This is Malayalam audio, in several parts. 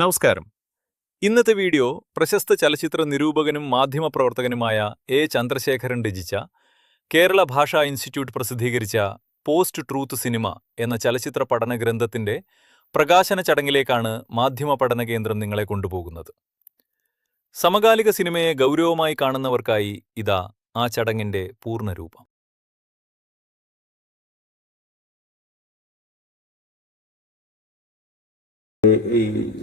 നമസ്കാരം. ഇന്നത്തെ വീഡിയോ പ്രശസ്ത ചലച്ചിത്ര നിരൂപകനും മാധ്യമപ്രവർത്തകനുമായ എ. ചന്ദ്രശേഖരൻ രചിച്ച കേരള ഭാഷാ ഇൻസ്റ്റിറ്റ്യൂട്ട് പ്രസിദ്ധീകരിച്ച പോസ്റ്റ് ട്രൂത്ത് സിനിമ എന്ന ചലച്ചിത്ര പഠന ഗ്രന്ഥത്തിന്റെ പ്രകാശന ചടങ്ങിലേക്കാണ് മാധ്യമ പഠന കേന്ദ്രം നിങ്ങളെ കൊണ്ടുപോകുന്നത്. സമകാലിക സിനിമയെ ഗൗരവമായി കാണുന്നവർക്കായി ഇതാ ആ ചടങ്ങിന്റെ പൂർണ്ണരൂപം. ഈ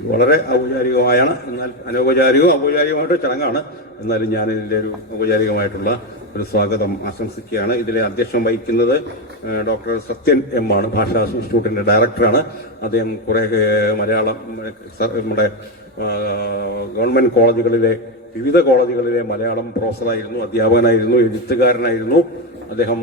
വളരെ ഔപചാരികമായാണ്, എന്നാൽ അനൗപചാരികവും ഔപചാരികമായിട്ട് ചടങ്ങാണ്. എന്നാലും ഞാൻ ഇതിൻ്റെ ഒരു ഔപചാരികമായിട്ടുള്ള ഒരു സ്വാഗതം ആശംസിക്കുകയാണ്. ഇതിലെ അധ്യക്ഷം വഹിക്കുന്നത് ഡോക്ടർ സത്യൻ എം ആണ്, ഭാഷാ ഇൻസ്റ്റിറ്റ്യൂട്ടിൻ്റെ ഡയറക്ടറാണ്. അദ്ദേഹം കുറേ മലയാളം നമ്മുടെ ഗവൺമെൻറ് കോളേജുകളിലെ വിവിധ കോളേജുകളിലെ മലയാളം പ്രൊഫസറായിരുന്നു, അധ്യാപകനായിരുന്നു, എഴുത്തുകാരനായിരുന്നു. അദ്ദേഹം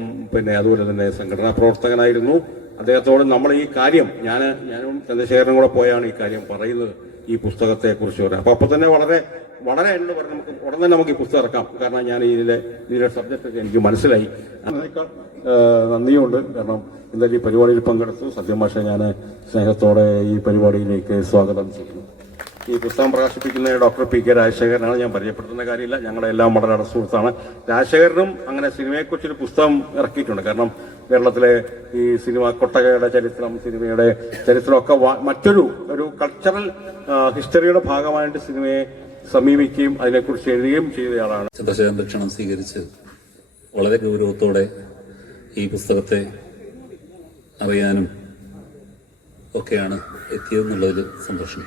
അതുപോലെ തന്നെ സംഘടനാ പ്രവർത്തകനായിരുന്നു. അദ്ദേഹത്തോട് നമ്മൾ ഈ കാര്യം ഞാനും ചന്ദ്രശേഖരനും കൂടെ പോയാണ് ഈ കാര്യം പറയുന്നത്, ഈ പുസ്തകത്തെ കുറിച്ച് പറയാം. അപ്പൊ തന്നെ വളരെ എന്ന് പറഞ്ഞാൽ നമുക്ക് ഉടൻ തന്നെ നമുക്ക് ഈ പുസ്തകം ഇറക്കാം. കാരണം ഞാൻ ഇതിലെ സബ്ജക്റ്റ് ഒക്കെ എനിക്ക് മനസ്സിലായി. അതിനേക്കാൾ നന്ദിയുണ്ട്. കാരണം എന്തായാലും ഈ പരിപാടിയിൽ പങ്കെടുത്തു. സത്യം ഭാഷ ഞാൻ സ്നേഹത്തോടെ ഈ പരിപാടിയിലേക്ക് സ്വാഗതം ചെയ്യുന്നു. ഈ പുസ്തകം പ്രകാശിപ്പിക്കുന്ന ഡോക്ടർ പി കെ രാജശേഖരനാണ്. ഞാൻ പരിചയപ്പെടുത്തുന്ന കാര്യമില്ല, ഞങ്ങളുടെ എല്ലാം വളരെ അടുത്ത സുഹൃത്താണ്. രാജശേഖരനും അങ്ങനെ സിനിമയെക്കുറിച്ചൊരു പുസ്തകം ഇറക്കിയിട്ടുണ്ട്. കാരണം കേരളത്തിലെ ഈ സിനിമ കൊട്ടകയുടെ ചരിത്രം, സിനിമയുടെ ചരിത്രമൊക്കെ മറ്റൊരു കൾച്ചറൽ ഹിസ്റ്ററിയുടെ ഭാഗമായിട്ട് സിനിമയെ സമീപിക്കുകയും അതിനെക്കുറിച്ച് എഴുതുകയും ചെയ്തയാളാണ്. ചന്ദ്രശേഖരൻ ക്ഷണം സ്വീകരിച്ച് വളരെ ഗൗരവത്തോടെ ഈ പുസ്തകത്തെ അറിയാനും ഒക്കെയാണ് എത്തിയതെന്നുള്ളതിൽ സന്തോഷം.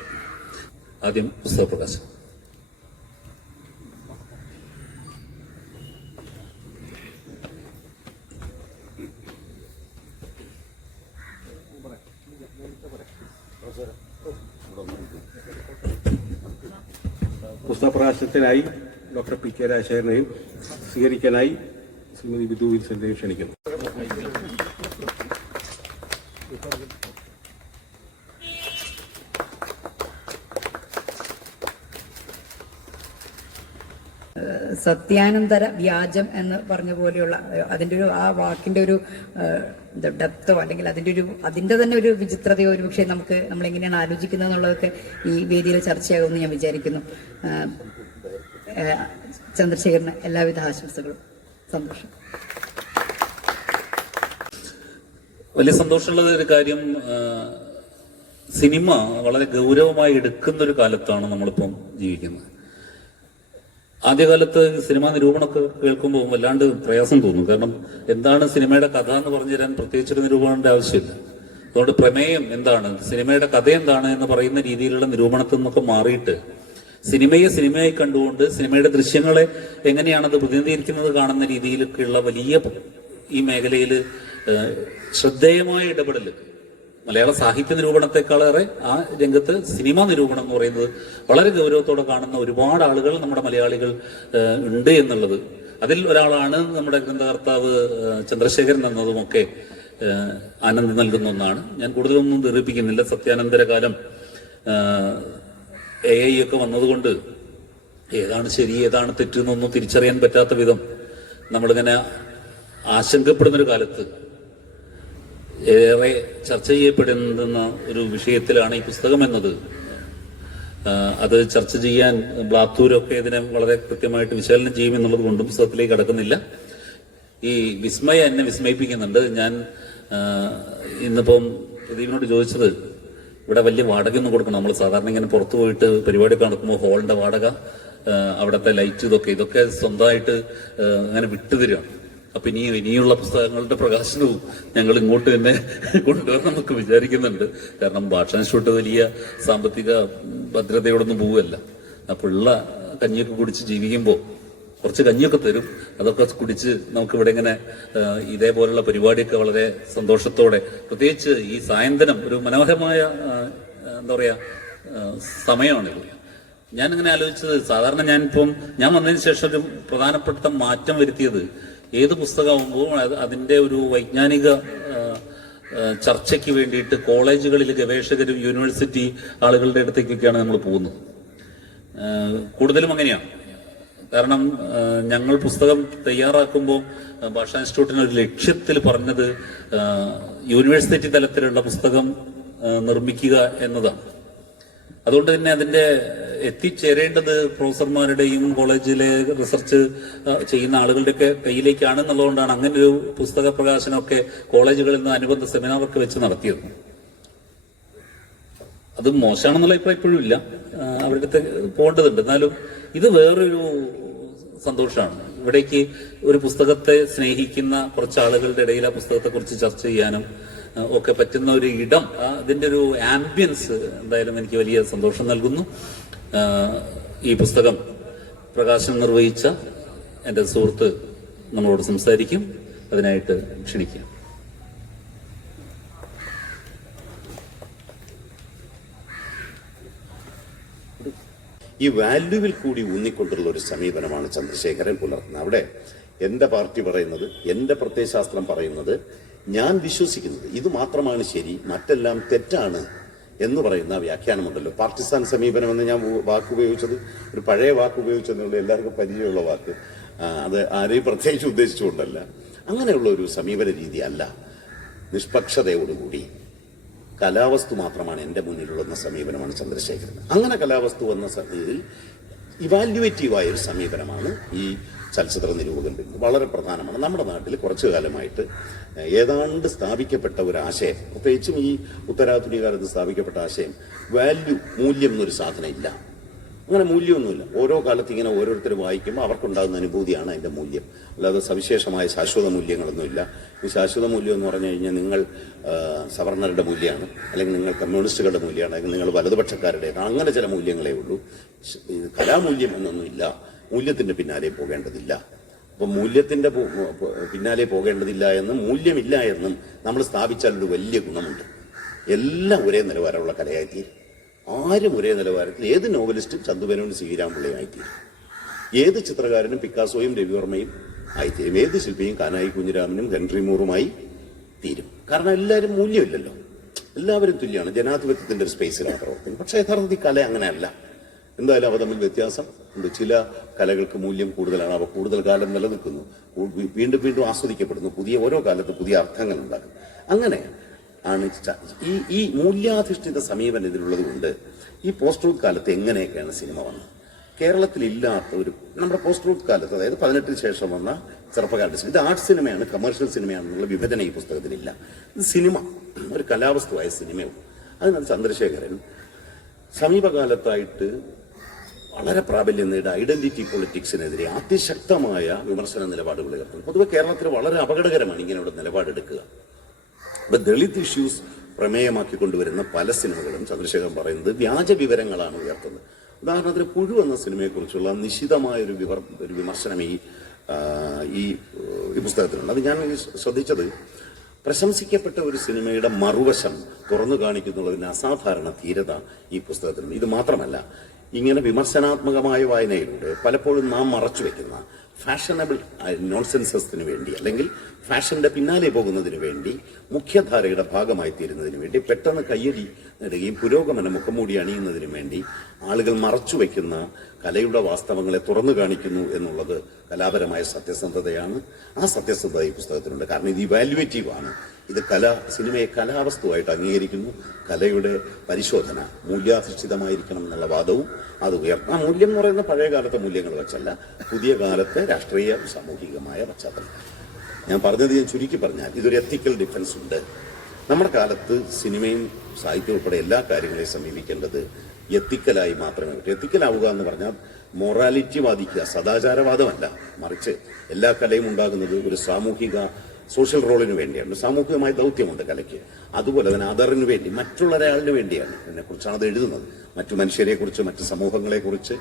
ആദ്യം പുസ്തക പ്രകാശനം. പുസ്തക പ്രകാശനത്തിനായി ഡോക്ടർ പി കെ രാജശേഖരനെയും സ്വീകരിക്കാനായി ശ്രീമതി ബിദു വിൽസന്റെയും ക്ഷണിക്കുന്നു. സത്യാനന്തര വ്യാജം എന്ന് പറഞ്ഞ പോലെയുള്ള അതിൻ്റെ ആ വാക്കിന്റെ ഒരു ഡെപ്തോ അല്ലെങ്കിൽ അതിന്റെ തന്നെ ഒരു വിചിത്രതയോ ഒരു പക്ഷേ നമ്മളെങ്ങനെയാണ് ആലോചിക്കുന്നത് എന്നുള്ളതൊക്കെ ഈ വേദിയിൽ ചർച്ചയാകുമെന്ന് ഞാൻ വിചാരിക്കുന്നു. ചന്ദ്രശേഖരന് എല്ലാവിധ ആശംസകളും. സന്തോഷം. വലിയ സന്തോഷമുള്ള ഒരു കാര്യം, സിനിമ വളരെ ഗൗരവമായി എടുക്കുന്ന ഒരു കാലത്താണ് നമ്മളിപ്പം ജീവിക്കുന്നത്. ആദ്യകാലത്ത് സിനിമാ നിരൂപണമൊക്കെ കേൾക്കുമ്പോൾ വല്ലാണ്ട് പ്രയാസം തോന്നും. കാരണം എന്താണ് സിനിമയുടെ കഥ എന്ന് പറഞ്ഞു തരാൻ പ്രത്യേകിച്ചൊരു നിരൂപണന്റെ ആവശ്യമില്ല. അതുകൊണ്ട് പ്രമേയം എന്താണ്, സിനിമയുടെ കഥ എന്താണ് എന്ന് പറയുന്ന രീതിയിലുള്ള നിരൂപണത്തിൽ നിന്നൊക്കെ മാറിയിട്ട് സിനിമയെ സിനിമയായി കണ്ടുകൊണ്ട് സിനിമയുടെ ദൃശ്യങ്ങളെ എങ്ങനെയാണത് പ്രതിനിധീകരിക്കുന്നത് കാണുന്ന രീതിയിലൊക്കെയുള്ള വലിയ ഈ മേഖലയിൽ ശ്രദ്ധേയമായ ഇടപെടൽ മലയാള സാഹിത്യ നിരൂപണത്തെക്കാളേറെ ആ രംഗത്ത് സിനിമാ നിരൂപണം എന്ന് പറയുന്നത് വളരെ ഗൗരവത്തോടെ കാണുന്ന ഒരുപാട് ആളുകൾ നമ്മുടെ മലയാളികൾ ഉണ്ട് എന്നുള്ളത്, അതിൽ ഒരാളാണ് നമ്മുടെ ഗ്രന്ഥകർത്താവ് ചന്ദ്രശേഖരൻ എന്നതുമൊക്കെ ആനന്ദം നൽകുന്ന ഒന്നാണ്. ഞാൻ കൂടുതലൊന്നും ദീർഘിപ്പിക്കുന്നില്ല. സത്യാനന്തര കാലം AI ഒക്കെ വന്നതുകൊണ്ട് ഏതാണ് ശരി ഏതാണ് തെറ്റെന്നൊന്നും തിരിച്ചറിയാൻ പറ്റാത്ത വിധം നമ്മളിങ്ങനെ ആശങ്കപ്പെടുന്നൊരു കാലത്ത് ഏറെ ചർച്ച ചെയ്യപ്പെടുന്ന ഒരു വിഷയത്തിലാണ് ഈ പുസ്തകം എന്നത്. അത് ചർച്ച ചെയ്യാൻ ബ്ലാത്തൂരൊക്കെ ഇതിനെ വളരെ കൃത്യമായിട്ട് വിശകലനം ചെയ്യുമെന്നുള്ളത് കൊണ്ട് പുസ്തകത്തിലേക്ക് കടക്കുന്നില്ല. ഈ വിസ്മയ എന്നെ വിസ്മയിപ്പിക്കുന്നുണ്ട്. ഞാൻ ഇന്നിപ്പം പ്രദീപിനോട് ചോദിച്ചത്, ഇവിടെ വലിയ വാടകയൊന്നും കൊടുക്കണം. നമ്മൾ സാധാരണ ഇങ്ങനെ പുറത്തു പോയിട്ട് പരിപാടിയൊക്കെ നടക്കുമ്പോൾ ഹോളിന്റെ വാടക, അവിടുത്തെ ലൈറ്റ്, ഇതൊക്കെ സ്വന്തമായിട്ട് അങ്ങനെ വിട്ടുതരികയാണ്. അപ്പൊ ഇനിയുള്ള പുസ്തകങ്ങളുടെ പ്രകാശനവും ഞങ്ങൾ ഇങ്ങോട്ട് തന്നെ കൊണ്ടുവരാൻ നമുക്ക് വിചാരിക്കുന്നുണ്ട്. കാരണം ഭാഷാ ഇൻസ്റ്റിറ്റ്യൂട്ട് വലിയ സാമ്പത്തിക ഭദ്രതയോടൊന്നും പോവുകയല്ല. അപ്പോഴുള്ള കഞ്ഞിയൊക്കെ കുടിച്ച് ജീവിക്കുമ്പോൾ കുറച്ച് കഞ്ഞിയൊക്കെ തരും. അതൊക്കെ കുടിച്ച് നമുക്ക് ഇവിടെ ഇങ്ങനെ ഇതേപോലുള്ള പരിപാടിയൊക്കെ വളരെ സന്തോഷത്തോടെ, പ്രത്യേകിച്ച് ഈ സായന്തനം ഒരു മനോഹരമായ എന്താ പറയാ സമയമാണിത്. ഞാനിങ്ങനെ ആലോചിച്ചത്, സാധാരണ ഞാൻ വന്നതിന് ശേഷം ഒരു പ്രധാനപ്പെട്ട മാറ്റം വരുത്തിയത്, ഏത് പുസ്തകമാകുമ്പോൾ അതിന്റെ ഒരു വൈജ്ഞാനിക ചർച്ചയ്ക്ക് വേണ്ടിയിട്ട് കോളേജുകളിൽ ഗവേഷകരും യൂണിവേഴ്സിറ്റി ആളുകളുടെ അടുത്തേക്കൊക്കെയാണ് നമ്മൾ പോകുന്നത്. കൂടുതലും അങ്ങനെയാണ്. കാരണം ഞങ്ങൾ പുസ്തകം തയ്യാറാക്കുമ്പോൾ ഭാഷാ ഇൻസ്റ്റിറ്റ്യൂട്ടിന് ഒരു ലക്ഷ്യത്തിൽ പറഞ്ഞത് യൂണിവേഴ്സിറ്റി തലത്തിലുള്ള പുസ്തകം നിർമ്മിക്കുക എന്നതാണ്. അതുകൊണ്ട് തന്നെ അതിന്റെ എത്തിച്ചേരേണ്ടത് പ്രൊഫസർമാരുടെയും കോളേജിലെ റിസർച്ച് ചെയ്യുന്ന ആളുകളുടെയൊക്കെ കയ്യിലേക്കാണെന്നുള്ളതുകൊണ്ടാണ് അങ്ങനെ ഒരു പുസ്തക പ്രകാശനമൊക്കെ കോളേജുകളിൽ നിന്ന് അനുബന്ധ സെമിനാറൊക്കെ വെച്ച് നടത്തിയത്. അത് മോശമാണെന്നുള്ള അഭിപ്രായം ഇപ്പോഴും ഇല്ല, അവരുടെ അടുത്ത് പോകേണ്ടതുണ്ട്. എന്നാലും ഇത് വേറൊരു സന്തോഷമാണ്. ഇവിടേക്ക് ഒരു പുസ്തകത്തെ സ്നേഹിക്കുന്ന കുറച്ച് ആളുകളുടെ ഇടയിൽ ആ പുസ്തകത്തെക്കുറിച്ച് ചർച്ച ചെയ്യാനും ഒക്കെ പറ്റുന്ന ഒരു ഇടം, അതിൻ്റെ ഒരു ആംബിയൻസ് എന്തായാലും എനിക്ക് വലിയ സന്തോഷം നൽകുന്നു. ഈ പുസ്തകം പ്രകാശനം നിർവഹിച്ച എൻ്റെ സുഹൃത്ത് നമ്മളോട് സംസാരിക്കും, അതിനായിട്ട് ക്ഷണിക്കുക. ഈ വാല്യൂവിൽ കൂടി ഊന്നിക്കൊണ്ടുള്ള ഒരു സമീപനമാണ് ചന്ദ്രശേഖരൻ പുലർത്തുന്നത്. അവിടെ എൻ്റെ പാർട്ടി പറയുന്നത്, എൻ്റെ പ്രത്യയശാസ്ത്രം പറയുന്നത്, ഞാൻ വിശ്വസിക്കുന്നത് ഇത് മാത്രമാണ് ശരി, മറ്റെല്ലാം തെറ്റാണ് എന്ന് പറയുന്ന വ്യാഖ്യാനമുണ്ടല്ലോ. പാർട്ടിസാൻ സമീപനം എന്ന് ഞാൻ വാക്ക് ഉപയോഗിച്ചത് ഒരു പഴയ വാക്ക് ഉപയോഗിച്ചെന്നുള്ള എല്ലാവർക്കും പരിചയമുള്ള വാക്ക്, അത് ആരെയും പ്രത്യേകിച്ച് ഉദ്ദേശിച്ചുകൊണ്ടല്ല. അങ്ങനെയുള്ള ഒരു സമീപന രീതി അല്ല. നിഷ്പക്ഷതയോടുകൂടി കലാവസ്തു മാത്രമാണ് എൻ്റെ മുന്നിലുള്ള സമീപനമാണ് ചന്ദ്രശേഖരൻ. അങ്ങനെ കലാവസ്തു എന്ന ഇതിൽ ഇവാല്യുവേറ്റീവായ ഒരു സമീപനമാണ് ഈ ചലച്ചിത്ര നിരൂപകൻ. വളരെ പ്രധാനമാണ്. നമ്മുടെ നാട്ടിൽ കുറച്ചു കാലമായിട്ട് ഏതാണ്ട് സ്ഥാപിക്കപ്പെട്ട ഒരു ആശയം, പ്രത്യേകിച്ചും ഈ ഉത്തരാധുനിക കാലത്ത് സ്ഥാപിക്കപ്പെട്ട ആശയം, വാല്യൂ, മൂല്യം എന്നൊരു സാധനം ഇല്ല. അങ്ങനെ മൂല്യമൊന്നുമില്ല. ഓരോ കാലത്ത് ഇങ്ങനെ ഓരോരുത്തർ വായിക്കുമ്പോൾ അവർക്കുണ്ടാകുന്ന അനുഭൂതിയാണ് അതിൻ്റെ മൂല്യം. അല്ലാതെ സവിശേഷമായ ശാശ്വത മൂല്യങ്ങളൊന്നുമില്ല. ഈ ശാശ്വത മൂല്യം എന്ന് പറഞ്ഞു കഴിഞ്ഞാൽ നിങ്ങൾ സവർണരുടെ മൂല്യമാണ്, അല്ലെങ്കിൽ നിങ്ങൾ കമ്മ്യൂണിസ്റ്റുകളുടെ മൂല്യമാണ്, അല്ലെങ്കിൽ നിങ്ങൾ വലതുപക്ഷക്കാരുടെ, അങ്ങനെ ചില മൂല്യങ്ങളേ ഉള്ളൂ. കലാമൂല്യം എന്നൊന്നുമില്ല. മൂല്യത്തിന്റെ പിന്നാലെ പോകേണ്ടതില്ല. അപ്പം മൂല്യത്തിന്റെ പിന്നാലെ പോകേണ്ടതില്ല എന്നും മൂല്യമില്ല എന്നും നമ്മൾ സ്ഥാപിച്ചാൽ ഒരു വലിയ ഗുണമുണ്ട്. എല്ലാം ഒരേ നിലവാരമുള്ള കലയായിത്തീരും. ആരും ഒരേ നിലവാരത്തിൽ, ഏത് നോവലിസ്റ്റും ചന്തുമേനോനും ശ്രീരാമപിള്ളയും ആയിത്തീരും, ഏത് ചിത്രകാരനും പിക്കാസോയും രവിവർമ്മയും ആയിത്തീരും, ഏത് ശില്പിയും കാനായി കുഞ്ഞിരാമനും ഹെൻറി മൂറുമായി തീരും. കാരണം എല്ലാവരും മൂല്യമില്ലല്ലോ, എല്ലാവരും തുല്യമാണ്. ജനാധിപത്യത്തിന്റെ ഒരു സ്പേസിലാണ് പ്രവർത്തിക്കുന്നത്. പക്ഷേ യഥാർത്ഥത്തിൽ കല അങ്ങനെയല്ല. എന്തായാലും അവ തമ്മിൽ വ്യത്യാസം ഉണ്ട്. ചില കലകൾക്ക് മൂല്യം കൂടുതലാണ്, അവ കൂടുതൽ കാലം നിലനിൽക്കുന്നു, വീണ്ടും വീണ്ടും ആസ്വദിക്കപ്പെടുന്നു, ഓരോ കാലത്ത് പുതിയ അർത്ഥങ്ങൾ ഉണ്ടാക്കും. അങ്ങനെ ആണ് ഈ മൂല്യാധിഷ്ഠിത സമീപനം ഇതിലുള്ളത് കൊണ്ട് ഈ പോസ്റ്റ് ട്രൂത്ത് കാലത്ത് എങ്ങനെയൊക്കെയാണ് സിനിമ വന്നത്? കേരളത്തിലില്ലാത്ത ഒരു, നമ്മുടെ പോസ്റ്റ് ട്രൂത്ത് കാലത്ത്, അതായത് 18 ശേഷം വന്ന ചെറുപ്പക്കാരുടെ ഇത് ആർട്ട് സിനിമയാണ്, കമേഴ്ഷ്യൽ സിനിമയാണെന്നുള്ള വിഭജനം ഈ പുസ്തകത്തിലില്ല. ഇത് സിനിമ, ഒരു കലാവസ്തുവായ സിനിമയും. അതിനാൽ ചന്ദ്രശേഖരൻ സമീപകാലത്തായിട്ട് വളരെ പ്രാബല്യം നേടിയ ഐഡന്റിറ്റി പൊളിറ്റിക്സിനെതിരെ അതിശക്തമായ വിമർശന നിലപാടുകൾ ഉയർത്തുന്നു. പൊതുവെ കേരളത്തിൽ വളരെ അപകടകരമാണ് ഇങ്ങനെയുള്ള നിലപാടെടുക്കുക. ഇപ്പൊ ദളിത് ഇഷ്യൂസ് പ്രമേയമാക്കി കൊണ്ടുവരുന്ന പല സിനിമകളും ചന്ദ്രശേഖരൻ പറയുന്നത് വ്യാജ വിവരങ്ങളാണ് ഉയർത്തുന്നത്. ഉദാഹരണത്തിന് പുഴു എന്ന സിനിമയെക്കുറിച്ചുള്ള നിശിതമായ ഒരു വിമർശനം ഈ പുസ്തകത്തിലുണ്ട്. അത് ഞാൻ ശ്രദ്ധിച്ചത്, പ്രശംസിക്കപ്പെട്ട ഒരു സിനിമയുടെ മറുവശം തുറന്നു കാണിക്കുന്നുള്ളതിന് അസാധാരണ ധീരത ഈ പുസ്തകത്തിലുണ്ട്. ഇത് മാത്രമല്ല, ഇങ്ങനെ വിമർശനാത്മകമായ വായനയിലൂടെ പലപ്പോഴും നാം മറച്ചു വെക്കുന്ന ഫാഷനബിൾ നോൺസെൻസസിന് വേണ്ടി, അല്ലെങ്കിൽ ഫാഷന്റെ പിന്നാലെ പോകുന്നതിന് വേണ്ടി, മുഖ്യധാരയുടെ ഭാഗമായി തീരുന്നതിന് വേണ്ടി, പെട്ടെന്ന് കയ്യടി നേടുകയും പുരോഗമന മുഖംമൂടി അണിയുന്നതിന് വേണ്ടി ആളുകൾ മറച്ചു വയ്ക്കുന്ന കലയുടെ വാസ്തവങ്ങളെ തുറന്നു കാണിക്കുന്നു എന്നുള്ളത് കലാപരമായ സത്യസന്ധതയാണ്. ആ സത്യസന്ധത ഈ പുസ്തകത്തിലുണ്ട്. കാരണം ഇത് ഇവാലുവേറ്റീവ് ആണ്. ഇത് സിനിമയെ കലാവസ്തുവായിട്ട് അംഗീകരിക്കുന്നു. കലയുടെ പരിശോധന മൂല്യാധിഷ്ഠിതമായിരിക്കണം എന്നുള്ള വാദവും അത് ഉയർത്തും. ആ മൂല്യം എന്ന് പറയുന്ന പഴയ കാലത്തെ മൂല്യങ്ങൾ വെച്ചല്ല, പുതിയ കാലത്തെ രാഷ്ട്രീയ സാമൂഹികമായ പശ്ചാത്തലം. ഞാൻ പറഞ്ഞത് ഞാൻ ചുരുക്കി പറഞ്ഞാൽ ഇതൊരു എത്തിക്കൽ ഡിഫൻസ് ഉണ്ട്. നമ്മുടെ കാലത്ത് സിനിമയും സാഹിത്യവും ഉൾപ്പെടെ എല്ലാ കാര്യങ്ങളെയും സമീപിക്കേണ്ടത് എത്തിക്കലായി മാത്രമേ പറ്റൂ. എത്തിക്കലാവുക എന്ന് പറഞ്ഞാൽ മൊറാലിറ്റി വാദിക്കുക, സദാചാരവാദമല്ല. മറിച്ച് എല്ലാ കലയും ഉണ്ടാകുന്നത് ഒരു സാമൂഹിക സോഷ്യൽ റോളിന് വേണ്ടിയാണ്. സാമൂഹികമായ ദൗത്യമുണ്ട് കലയ്ക്ക്. അതുപോലെ തന്നെ അതറിന് വേണ്ടി, മറ്റുള്ള ഒരാളിന് വേണ്ടിയാണ്. ഇതിനെക്കുറിച്ചാണ് അത് എഴുതുന്നത്. മറ്റു മനുഷ്യരെക്കുറിച്ച്, മറ്റു സമൂഹങ്ങളെക്കുറിച്ച്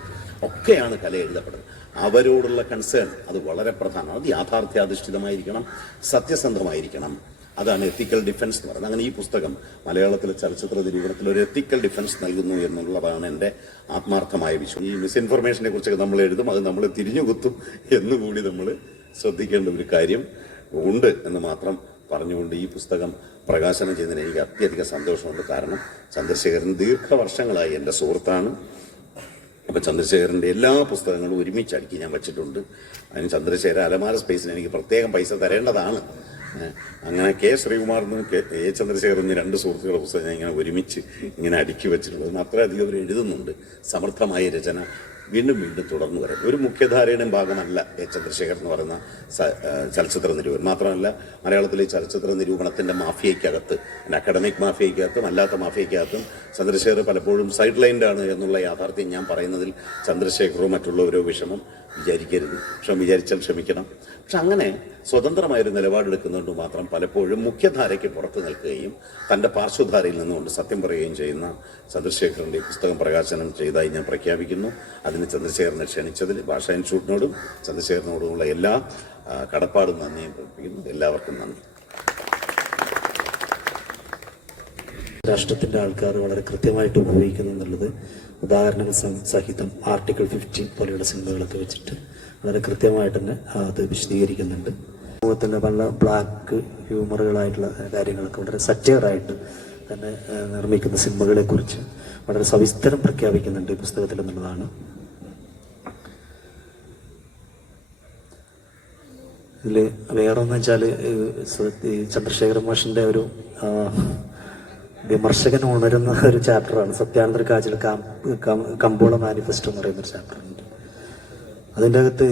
ഒക്കെയാണ് കല എഴുതപ്പെടുന്നത്. അവരോടുള്ള കൺസേൺ അത് വളരെ പ്രധാനമാണ്. അത് യാഥാർത്ഥ്യാധിഷ്ഠിതമായിരിക്കണം, സത്യസന്ധമായിരിക്കണം. അതാണ് എത്തിക്കൽ ഡിഫൻസ് എന്ന് പറയുന്നത്. അങ്ങനെ ഈ പുസ്തകം മലയാളത്തിലെ ചലച്ചിത്ര നിരൂപണത്തിൽ ഒരു എത്തിക്കൽ ഡിഫൻസ് നൽകുന്നു എന്നുള്ളതാണ് എൻ്റെ ആത്മാർത്ഥമായ വിശ്വാസം. ഈ മിസ്ഇൻഫർമേഷനെ കുറിച്ചൊക്കെ നമ്മൾ എഴുതും, അത് നമ്മൾ തിരിഞ്ഞുകുത്തും എന്നുകൂടി നമ്മൾ ശ്രദ്ധിക്കേണ്ട ഒരു കാര്യം ഉണ്ട് എന്ന് മാത്രം പറഞ്ഞുകൊണ്ട് ഈ പുസ്തകം പ്രകാശനം ചെയ്യുന്നതിന് എനിക്ക് അത്യധികം സന്തോഷമുണ്ട്. കാരണം ചന്ദ്രശേഖരൻ ദീർഘവർഷങ്ങളായി എൻ്റെ സുഹൃത്താണ്. അപ്പം ചന്ദ്രശേഖരൻ്റെ എല്ലാ പുസ്തകങ്ങളും ഒരുമിച്ച് അടുക്കി ഞാൻ വെച്ചിട്ടുണ്ട്. അതിന് ചന്ദ്രശേഖരൻ അലമാര സ്പേസിന് എനിക്ക് പ്രത്യേകം പൈസ തരേണ്ടതാണ്. അങ്ങനെ കെ ശ്രീകുമാറിനും എ ചന്ദ്രശേഖരനും രണ്ട് സുഹൃത്തുക്കളുടെ പുസ്തകം ഞാൻ ഇങ്ങനെ ഒരുമിച്ച് ഇങ്ങനെ അടുക്കി വെച്ചിട്ടുള്ളത്. അത്രയധികം അവർ എഴുതുന്നുണ്ട്. സമർത്ഥമായ രചന വീണ്ടും വീണ്ടും തുടർന്നു വരും. ഒരു മുഖ്യധാരയുടെയും ഭാഗമല്ല എ ചന്ദ്രശേഖർ എന്ന് പറയുന്ന ചലച്ചിത്ര നിരൂപൻ. മാത്രമല്ല, മലയാളത്തിലെ ചലച്ചിത്ര നിരൂപണത്തിന്റെ മാഫിയയ്ക്കകത്ത്, അക്കാഡമിക് മാഫിയയ്ക്കകത്തും അല്ലാത്ത മാഫിയയ്ക്കകത്തും ചന്ദ്രശേഖർ പലപ്പോഴും സൈഡ് ലൈൻഡാണ് എന്നുള്ള യാഥാർത്ഥ്യം ഞാൻ പറയുന്നതിൽ ചന്ദ്രശേഖറോ മറ്റുള്ളവരോ വിഷമം വിചാരിക്കരുത്. വിചാരിച്ചാൽ ക്ഷമിക്കണം. പക്ഷെ അങ്ങനെ സ്വതന്ത്രമായൊരു നിലപാടെടുക്കുന്നതുകൊണ്ട് മാത്രം പലപ്പോഴും മുഖ്യധാരയ്ക്ക് പുറത്തു നിൽക്കുകയും തൻ്റെ പാർശ്വധാരയിൽ നിന്നുകൊണ്ട് സത്യം പറയുകയും ചെയ്യുന്ന ചന്ദ്രശേഖരൻ്റെ പുസ്തകം പ്രകാശനം ചെയ്തതായി ഞാൻ പ്രഖ്യാപിക്കുന്നു. അതിന് ചന്ദ്രശേഖരനെ ക്ഷണിച്ചതിൽ ഭാഷാ ഇൻസ്റ്റിറ്റ്യൂട്ടിനോടും ചന്ദ്രശേഖരനോടുമുള്ള എല്ലാ കടപ്പാടും നന്ദിയും പ്രകടിപ്പിക്കുന്നു. എല്ലാവർക്കും നന്ദി. രാഷ്ട്രത്തിന്റെ ആൾക്കാർ വളരെ കൃത്യമായിട്ട് ഉപയോഗിക്കുന്നു എന്നുള്ളത് ഉദാഹരണങ്ങൾ സഹിതം ആർട്ടിക്കിൾ 15 പോലെയുള്ള സിനിമകളൊക്കെ വെച്ചിട്ട് വളരെ കൃത്യമായിട്ട് തന്നെ അത് വിശദീകരിക്കുന്നുണ്ട്. സമൂഹത്തിൻ്റെ പല ബ്ലാക്ക് ഹ്യൂമറുകളായിട്ടുള്ള കാര്യങ്ങളൊക്കെ വളരെ സറ്റയറായിട്ട് തന്നെ നിർമ്മിക്കുന്ന സിനിമകളെ കുറിച്ച് വളരെ സവിസ്തരം പ്രഖ്യാപിക്കുന്നുണ്ട് ഈ പുസ്തകത്തിൽ എന്നുള്ളതാണ്. ഇതിൽ വേറൊന്നു വെച്ചാൽ ഈ ചന്ദ്രശേഖര മാഷിൻ്റെ ഒരു വിമർശകൻ ഉണരുന്ന ഒരു ചാപ്റ്ററാണ് സത്യാനന്ദ കാജിൽ കമ്പോള മാനിഫെസ്റ്റോ എന്ന് പറയുന്നൊരു ചാപ്റ്ററുണ്ട്. അതിൻ്റെ അകത്ത്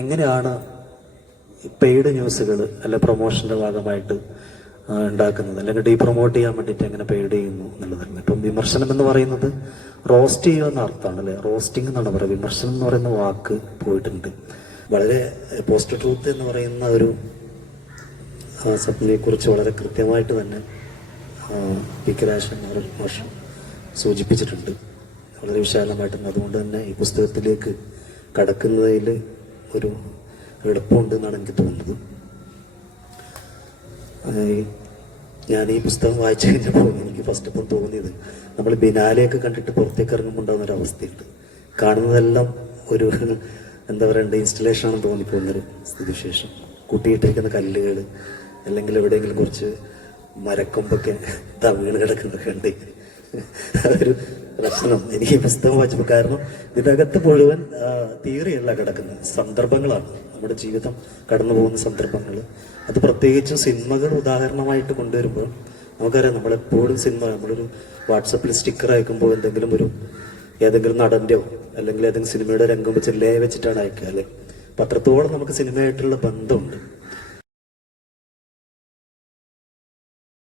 എങ്ങനെയാണ് പെയ്ഡ് ന്യൂസുകൾ അല്ല പ്രൊമോഷൻ്റെ ഭാഗമായിട്ട് ഉണ്ടാക്കുന്നത്, അല്ലെങ്കിൽ ഡീപ്രൊമോട്ട് ചെയ്യാൻ വേണ്ടിയിട്ട് എങ്ങനെ പെയ്ഡ് ചെയ്യുന്നു എന്നുള്ളതാണ്. ഇപ്പം വിമർശനം എന്ന് പറയുന്നത് റോസ്റ്റ് ചെയ്യുക എന്ന അർത്ഥമാണ്, അല്ലെ? റോസ്റ്റിംഗ് എന്നാണ് പറയുക. വിമർശനം എന്ന് പറയുന്ന വാക്ക് പോയിട്ടുണ്ട്. വളരെ പോസ്റ്റ് ട്രൂത്ത് എന്ന് പറയുന്ന ഒരു സത്യത്തെക്കുറിച്ച് വളരെ കൃത്യമായിട്ട് തന്നെ പി കെ രാജൻ മാഷ് സൂചിപ്പിച്ചിട്ടുണ്ട് വളരെ വിശാലമായിട്ട്. അതുകൊണ്ട് തന്നെ ഈ പുസ്തകത്തിലേക്ക് കടക്കുന്നതിൽ ഒരു എളുപ്പമുണ്ട് എന്നാണ് എനിക്ക് തോന്നുന്നത്. ഞാൻ ഈ പുസ്തകം വായിച്ചു കഴിഞ്ഞപ്പോൾ എനിക്ക് ഫസ്റ്റ് ഇപ്പോൾ തോന്നിയത്, നമ്മൾ ബിനാലെയൊക്കെ കണ്ടിട്ട് പുറത്തേക്ക് ഇറങ്ങുമ്പോൾ ഉണ്ടാകുന്ന ഒരു അവസ്ഥയുണ്ട്. കാണുന്നതെല്ലാം ഒരു എന്താ പറയണ്ട ഇൻസ്റ്റലേഷൻ ആണെന്ന് തോന്നിപ്പോകുന്നൊരു സ്ഥിതിവിശേഷം. കൂട്ടിയിട്ടിരിക്കുന്ന കല്ലുകൾ അല്ലെങ്കിൽ എവിടെയെങ്കിലും കുറച്ച് മരക്കൊമ്പൊക്കെ വീണ് കിടക്കുന്നതൊക്കെ ഉണ്ട്. അതൊരു പ്രശ്നം എനിക്ക് ഈ പുസ്തകം വായിച്ചപ്പോൾ. കാരണം ഇതിനകത്ത് മുഴുവൻ തിയറിയല്ല കിടക്കുന്നത്, സന്ദർഭങ്ങളാണ്. നമ്മുടെ ജീവിതം കടന്നു പോകുന്ന സന്ദർഭങ്ങൾ. അത് പ്രത്യേകിച്ചും സിനിമകൾ ഉദാഹരണമായിട്ട് കൊണ്ടുവരുമ്പോൾ നമുക്കറിയാം, നമ്മളെപ്പോഴും സിനിമ നമ്മളൊരു വാട്സപ്പിൽ സ്റ്റിക്കർ അയക്കുമ്പോൾ ഏതെങ്കിലും നടൻ്റെയോ അല്ലെങ്കിൽ ഏതെങ്കിലും സിനിമയുടെ രംഗം വെച്ച് വെച്ചിട്ടാണ് അയക്കുക, അല്ലെ? അപ്പം അത്രത്തോളം നമുക്ക് സിനിമയായിട്ടുള്ള ബന്ധമുണ്ട്.